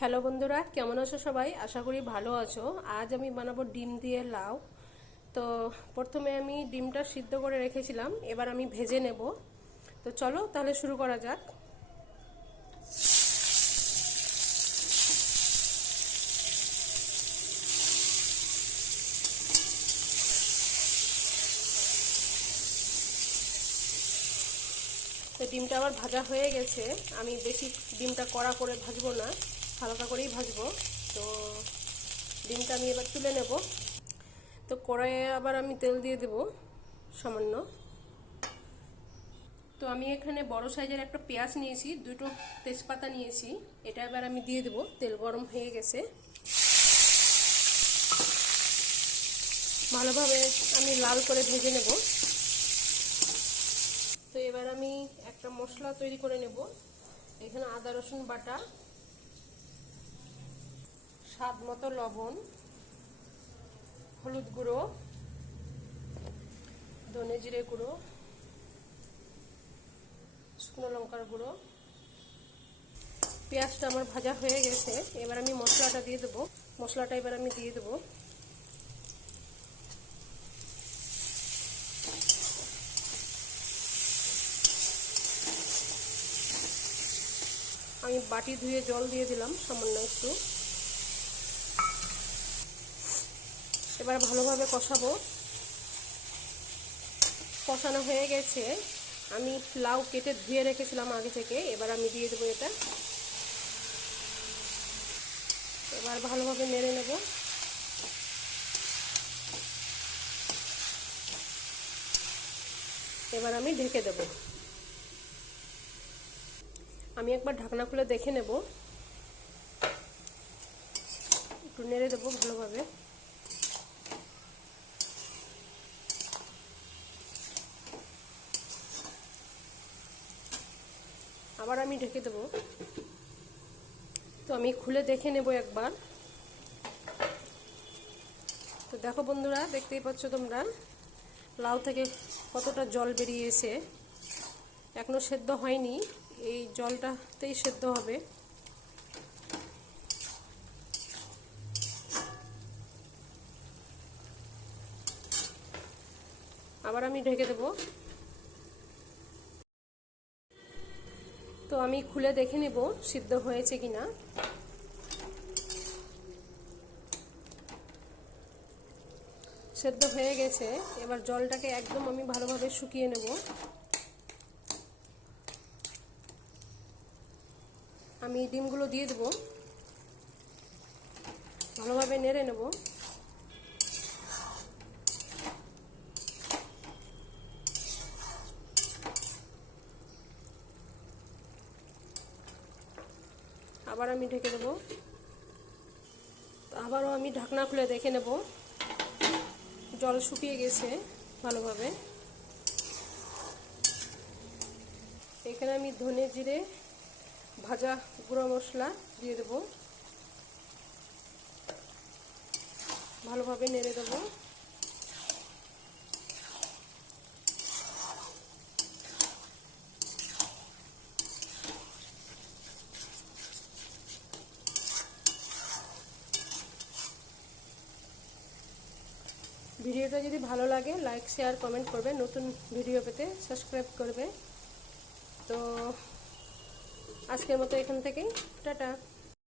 Hello বন্ধুরা, কেমন আছো সবাই? আশা করি ভালো আছো। আজ আমি বানাবো ডিম দিয়ে লাউ। তো প্রথমে আমি ডিমটা সিদ্ধ করে রেখেছিলাম, এবার আমি ভেজে নেব। তো চলো তাহলে শুরু করা যাক। তো ডিমটা আবার ভাজা হয়ে গেছে। আমি বেশি ডিমটা কড়া করে ভাজবো না, হালকা করেই ভাজবো। তো ডিমটা আমি এবার তুলে নেব। তো কড়াইয়ে আবার আমি তেল দিয়ে দেব সামান্য। তো আমি এখানে বড় সাইজের একটা পেঁয়াজ নিয়েছি, দুটো তেজপাতা নিয়েছি। এটা এবার আমি দিয়ে দেব। তেল গরম হয়ে গেছে, ভালোভাবে আমি লাল করে ভেজে নেব। তো এবার আমি একটা মশলা তৈরি করে নেব। এখানে আদা রসুন বাটা, স্বাদ মতো লবণ, হলুদ গুঁড়ো, ধনে জিরে গুঁড়ো, শুকনো লঙ্কার গুঁড়ো। পেঁয়াজটা আমার ভাজা হয়ে গেছে, এবার আমি মশলাটা দিয়ে দেবো। মশলাটা এবার আমি দিয়ে দেবো। আমি বাটি ধুয়ে জল দিয়ে দিলাম সামান্য একটু। এবার ভালোভাবে কষাবো। কষানো হয়ে গেছে। আমি লাউ কেটে ধুয়ে রেখেছিলাম আগে থেকে, এবার আমি দিয়ে দেবো এটা। এবার ভালোভাবে নেড়ে নেব। এবার আমি ঢেকে দেব। আমি একবার ঢাকনা খুলে দেখে নেব, একটু নেড়ে দেবো ভালোভাবে। আবার আমি ঢেকে দেব। তো আমি খুলে দেখে নেব একবার। তো দেখো বন্ধুরা, দেখতেই পাচ্ছ তোমরা লাউ থেকে কতটা জল বেরিয়েছে। এখনো সেদ্ধ হয়নি, এই জলটাতেই সেদ্ধ হবে। আবার আমি ঢেকে দেব। তো আমি খুলে দেখে নেব সিদ্ধ হয়েছে কিনা। সেদ্ধ হয়ে গেছে। এবার জলটাকে একদম আমি ভালোভাবে শুকিয়ে নেব। আমি ডিমগুলো দিয়ে দেব, ভালোভাবে নেড়ে নেব। আবার আমি ঢেকে দেব। আবারও আমি ঢাকনা খুলে দেখে নেব, জল শুকিয়ে গেছে ভালোভাবে। এখানে আমি ধনে জিরে ভাজা গুঁড়ো মশলা দিয়ে দেব, ভালোভাবে নেড়ে দেব। ভিডিওটা যদি ভালো লাগে লাইক শেয়ার কমেন্ট করবে, নতুন ভিডিও পেতে সাবস্ক্রাইব করবে। তো আজকের মতো এখান থেকেই টাটা।